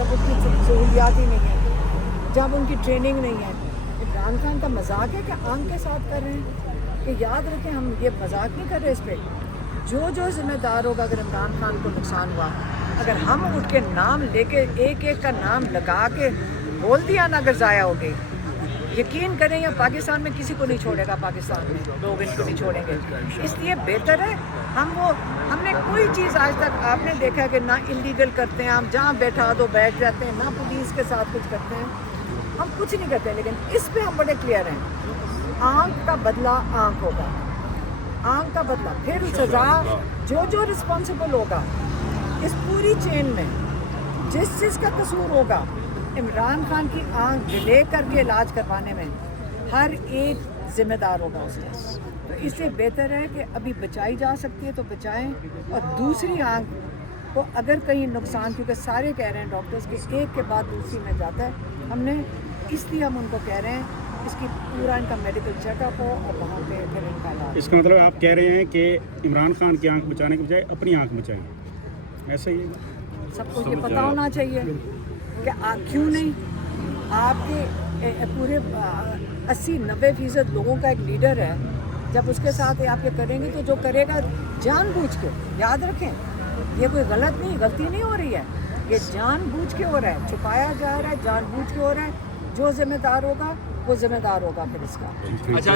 जब उनकी सहूलियात ही नहीं है, जब उनकी ट्रेनिंग नहीं है। इमरान खान का मजाक है कि आम के साथ कर रहे हैं कि याद रखें हम ये मजाक नहीं कर रहे इस पर। जो जिम्मेदार होगा अगर इमरान खान को नुकसान हुआ, अगर हम उनके नाम लेके एक एक का नाम लगा के बोल दिया ना अगर ज़ाया हो गई, यकीन करें या पाकिस्तान में किसी को नहीं छोड़ेगा, पाकिस्तान में लोग इनको नहीं छोड़ेंगे। इसलिए बेहतर है हमने कोई चीज़ आज तक आपने देखा कि ना इलीगल करते हैं, हम जहाँ बैठा दो बैठ जाते हैं, ना पुलिस के साथ कुछ करते हैं, हम कुछ नहीं करते। लेकिन इस पे हम बड़े क्लियर हैं, आंख का बदला आंख होगा, आंख का बदला, फिर सजा जो रिस्पॉन्सिबल होगा इस पूरी चेन में, जिस का कसूर होगा। इमरान खान की आंख डिले करके इलाज करवाने में हर एक जिम्मेदार होगा उसका। तो इसलिए बेहतर है कि अभी बचाई जा सकती है तो बचाएं, और दूसरी आंख को अगर कहीं नुकसान, क्योंकि सारे कह रहे हैं डॉक्टर्स के एक के बाद दूसरी में जाता है, हमने इसलिए हम उनको कह रहे हैं इसकी पूरा इनका मेडिकल चेकअप हो और वहाँ पे फिर इनका इलाज। इसका मतलब आप कह रहे हैं कि इमरान खान की आंख बचाने के बजाय अपनी आंख बचाएं, ऐसा ही है? सबको ये पता होना चाहिए कि क्यों नहीं। आपके पूरे 80-90% लोगों का एक लीडर है, जब उसके साथ आप ये करेंगे तो जो करेगा जानबूझ के, याद रखें ये कोई गलती नहीं हो रही है, ये जानबूझ के हो रहा है, छुपाया जा रहा है, जानबूझ के हो रहा है। जो जिम्मेदार होगा वो जिम्मेदार होगा फिर इसका। अच्छा